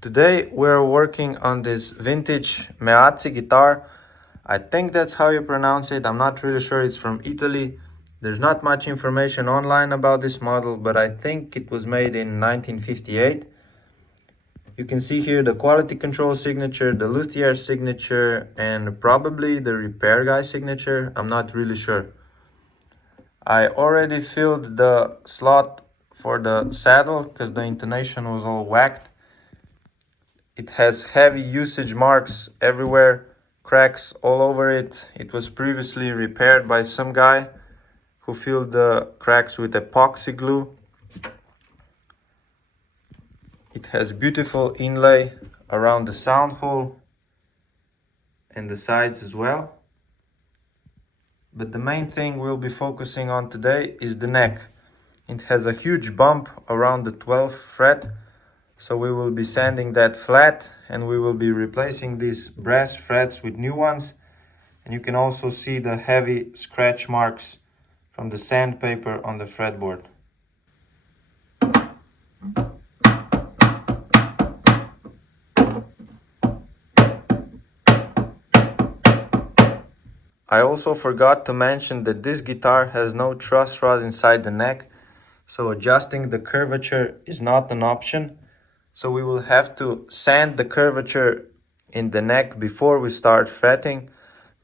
Today we're working on this vintage Meazzi guitar. I think that's how you pronounce it. I'm not really sure. It's from Italy. There's not much information online about this model, but I think it was made in 1958. You can see here the quality control signature, the luthier signature, and probably the repair guy signature. I'm not really sure. I already filled the slot for the saddle because the intonation was all whacked. It has heavy usage marks everywhere, cracks all over it. It was previously repaired by some guy who filled the cracks with epoxy glue. It has beautiful inlay around the sound hole and the sides as well. But the main thing we'll be focusing on today is the neck. It has a huge bump around the 12th fret. So we will be sanding that flat and we will be replacing these brass frets with new ones. And you can also see the heavy scratch marks from the sandpaper on the fretboard. I also forgot to mention that this guitar has no truss rod inside the neck, so adjusting the curvature is not an option. So we will have to sand the curvature in the neck before we start fretting.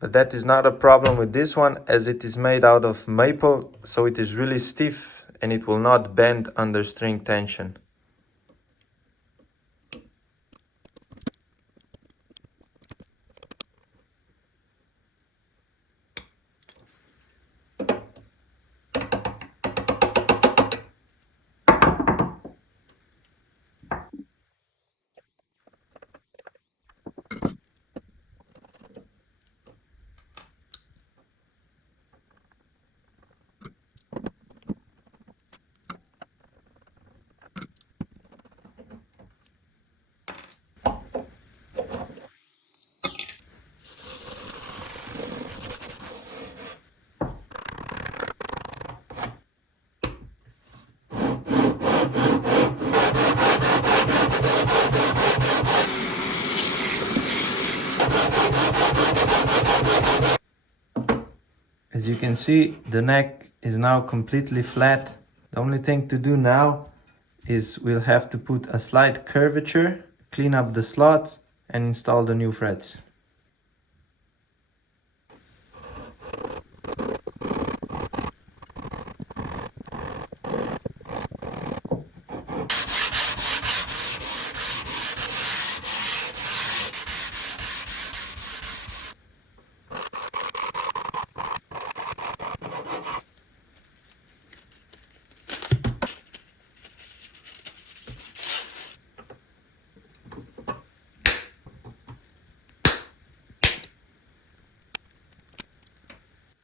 But that is not a problem with this one, as it is made out of maple, so it is really stiff and it will not bend under string tension. As you can see, the neck is now completely flat. The only thing to do now is we'll have to put a slight curvature, clean up the slots, and install the new frets.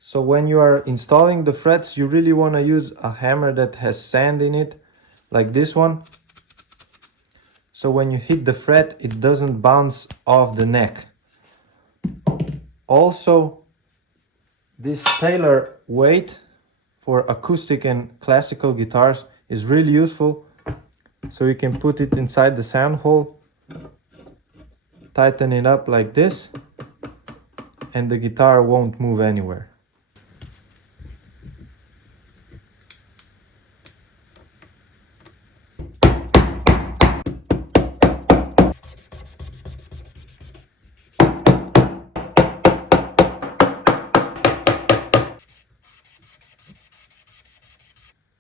So when you are installing the frets, you really want to use a hammer that has sand in it, like this one. So when you hit the fret, it doesn't bounce off the neck. Also, this Taylor weight for acoustic and classical guitars is really useful. So you can put it inside the sound hole, tighten it up like this, and the guitar won't move anywhere.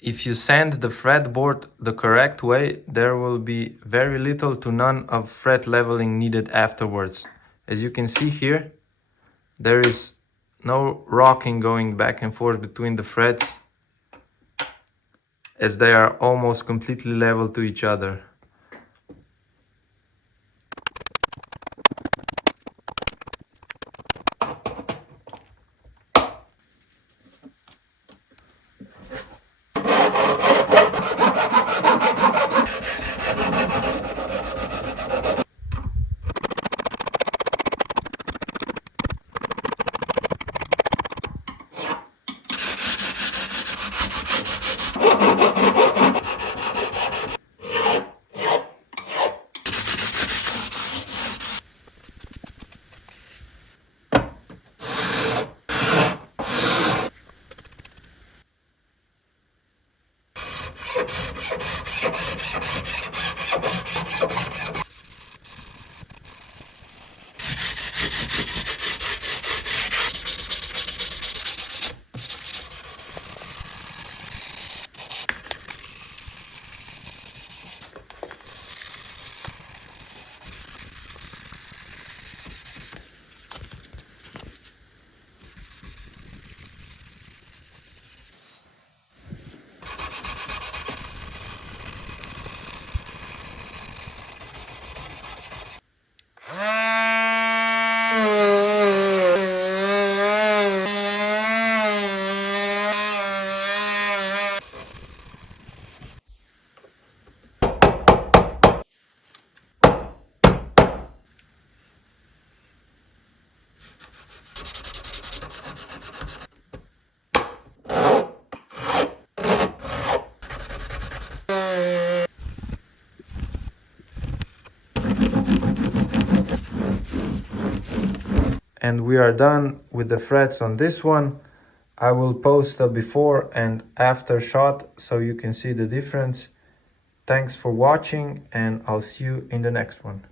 If you sand the fretboard the correct way, there will be very little to none of fret leveling needed afterwards. As you can see here, there is no rocking going back and forth between the frets, as they are almost completely level to each other. and we are done with the frets on this one. I will post a before and after shot so you can see the difference. Thanks for watching, and I'll see you in the next one.